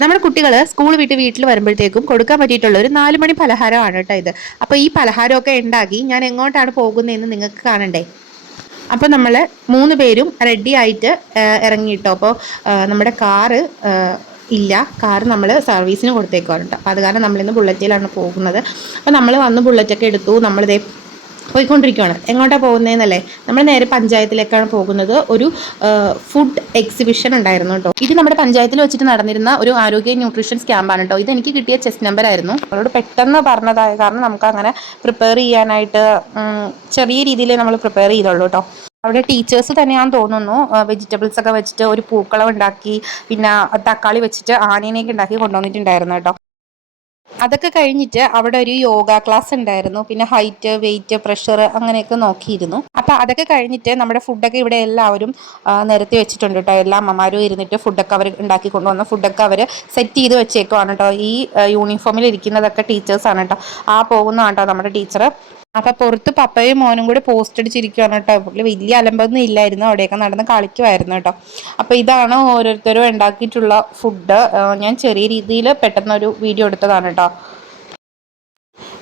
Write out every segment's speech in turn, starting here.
നമ്മുടെ കുട്ടികൾ സ്കൂൾ വിട്ട് വീട്ടിൽ വരുമ്പോഴത്തേക്കും കൊടുക്കാൻ പറ്റിയിട്ടുള്ള ഒരു 4 മണി പലഹാരമാണ് കേട്ടോ ഇത്. അപ്പോൾ ഈ പലഹാരമൊക്കെ ഉണ്ടാക്കി ഞാൻ എങ്ങോട്ടാണ് പോകുന്നതെന്ന് നിങ്ങൾക്ക് കാണണ്ടേ. അപ്പോൾ നമ്മൾ 3 പേരും റെഡി ആയിട്ട് ഇറങ്ങിയിട്ടോ. അപ്പോൾ നമ്മുടെ കാറ് ഇല്ല, കാറ് നമ്മൾ സർവീസിന് കൊടുത്തേക്കുവാണ് കേട്ടോ. അപ്പോൾ അത് കാരണം നമ്മളിന്ന് ബുള്ളറ്റിലാണ് പോകുന്നത്. അപ്പോൾ നമ്മൾ വന്ന് ബുള്ളറ്റൊക്കെ എടുത്തു. നമ്മളിതേ പോയിക്കൊണ്ടിരിക്കുകയാണ്. എങ്ങോട്ടാണ് പോകുന്നതെന്നല്ലേ, നമ്മൾ നേരെ പഞ്ചായത്തിലേക്കാണ് പോകുന്നത്. ഒരു ഫുഡ് എക്സിബിഷൻ ഉണ്ടായിരുന്നു കേട്ടോ. ഇത് നമ്മുടെ പഞ്ചായത്തിൽ വെച്ചിട്ട് നടന്നിരുന്ന ഒരു ആരോഗ്യ ന്യൂട്രീഷൻ ക്യാമ്പാണ് കേട്ടോ. ഇത് എനിക്ക് കിട്ടിയ ചെസ്റ്റ് നമ്പർ ആയിരുന്നു. അവരോട് പെട്ടെന്ന് പറഞ്ഞതായ കാരണം നമുക്ക് അങ്ങനെ പ്രിപ്പയർ ചെയ്യാനായിട്ട് ചെറിയ രീതിയിൽ നമ്മൾ പ്രിപ്പയർ ചെയ്തോളൂ കേട്ടോ. അവിടെ ടീച്ചേഴ്സ് തന്നെയാണെന്ന് തോന്നുന്നു വെജിറ്റബിൾസ് ഒക്കെ വെച്ചിട്ട് ഒരു പൂക്കളം ഉണ്ടാക്കി, പിന്നെ തക്കാളി വെച്ചിട്ട് ആനേനെയൊക്കെ ഉണ്ടാക്കി കൊണ്ടുവന്നിട്ടുണ്ടായിരുന്നു കേട്ടോ. അതൊക്കെ കഴിഞ്ഞിട്ട് അവിടെ ഒരു യോഗ ക്ലാസ് ഉണ്ടായിരുന്നു. പിന്നെ ഹൈറ്റ്, വെയിറ്റ്, പ്രഷർ അങ്ങനെയൊക്കെ നോക്കിയിരുന്നു. അപ്പൊ അതൊക്കെ കഴിഞ്ഞിട്ട് നമ്മുടെ ഫുഡൊക്കെ ഇവിടെ എല്ലാവരും നിരത്തി വെച്ചിട്ടുണ്ട് കേട്ടോ. എല്ലാ അമ്മമാരും ഇരുന്നിട്ട് ഫുഡൊക്കെ അവർ ഉണ്ടാക്കി കൊണ്ടുവന്ന ഫുഡൊക്കെ അവർ സെറ്റ് ചെയ്ത് വെച്ചേക്കുവാണ് കേട്ടോ. ഈ യൂണിഫോമിൽ ഇരിക്കുന്നതൊക്കെ ടീച്ചേഴ്സാണ് കേട്ടോ. പോകുന്നതാണ് കേട്ടോ നമ്മുടെ ടീച്ചർ. അപ്പൊ പുറത്ത് പപ്പയും മോനും കൂടെ പോസ്റ്റ് അടിച്ചിരിക്കുകയാണ് കേട്ടോ. പുള്ളി വലിയ അലമ്പൊന്നും ഇല്ലായിരുന്നു, അവിടെയൊക്കെ നടന്ന് കളിക്കുമായിരുന്നു കേട്ടോ. അപ്പൊ ഇതാണ് ഓരോരുത്തരും ഉണ്ടാക്കിയിട്ടുള്ള ഫുഡ്. ഞാൻ ചെറിയ രീതിയിൽ പെട്ടെന്നൊരു വീഡിയോ എടുത്തതാണ് കേട്ടോ.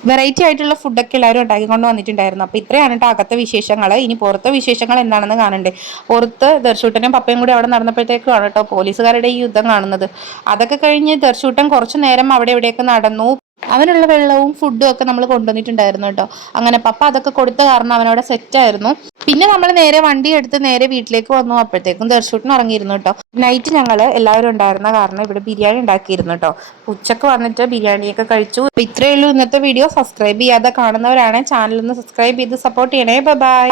വെറൈറ്റി ആയിട്ടുള്ള ഫുഡൊക്കെ എല്ലാവരും ഉണ്ടാക്കിക്കൊണ്ട് വന്നിട്ടുണ്ടായിരുന്നു. അപ്പോൾ ഇത്രയാണ് കേട്ടോ അകത്തെ വിശേഷങ്ങൾ. ഇനി പുറത്തെ വിശേഷങ്ങൾ എന്താണെന്ന് കാണണ്ടേ. പുറത്ത് ദർശൂട്ടനും പപ്പയും കൂടി അവിടെ നടന്നപ്പോഴത്തേക്കാണ് കേട്ടോ പോലീസുകാരുടെ ഈ യുദ്ധം കാണുന്നത്. അതൊക്കെ കഴിഞ്ഞ് ദർശൂട്ടൻ കുറച്ചു നേരം അവിടെ ഇവിടെയൊക്കെ നടന്നു. അവനുള്ള വെള്ളവും ഫുഡും ഒക്കെ നമ്മൾ കൊണ്ടുവന്നിട്ടുണ്ടായിരുന്നു കേട്ടോ. അങ്ങനെ പപ്പ അതൊക്കെ കൊടുത്ത കാരണം അവനവിടെ സെറ്റായിരുന്നു. പിന്നെ നമ്മൾ നേരെ വണ്ടി എടുത്ത് നേരെ വീട്ടിലേക്ക് വന്നു. അപ്പോഴത്തേക്കും ദർശൂട്ടൻ ഇറങ്ങിയിരുന്നു കേട്ടോ. നൈറ്റ് ഞങ്ങൾ എല്ലാവരും ഉണ്ടായിരുന്ന കാരണം ഇവിടെ ബിരിയാണി ഉണ്ടാക്കിയിരുന്നു കേട്ടോ. ഉച്ചക്ക് വന്നിട്ട് ബിരിയാണിയൊക്കെ കഴിച്ചു. ഇത്രയേ ഉള്ളൂ ഇന്നത്തെ വീഡിയോ. സബ്സ്ക്രൈബ് ചെയ്യാതെ കാണുന്നവരാണ് ചാനൽ ഒന്ന് സബ്സ്ക്രൈബ് ചെയ്ത് സപ്പോർട്ട് ചെയ്യണേ. ബൈ.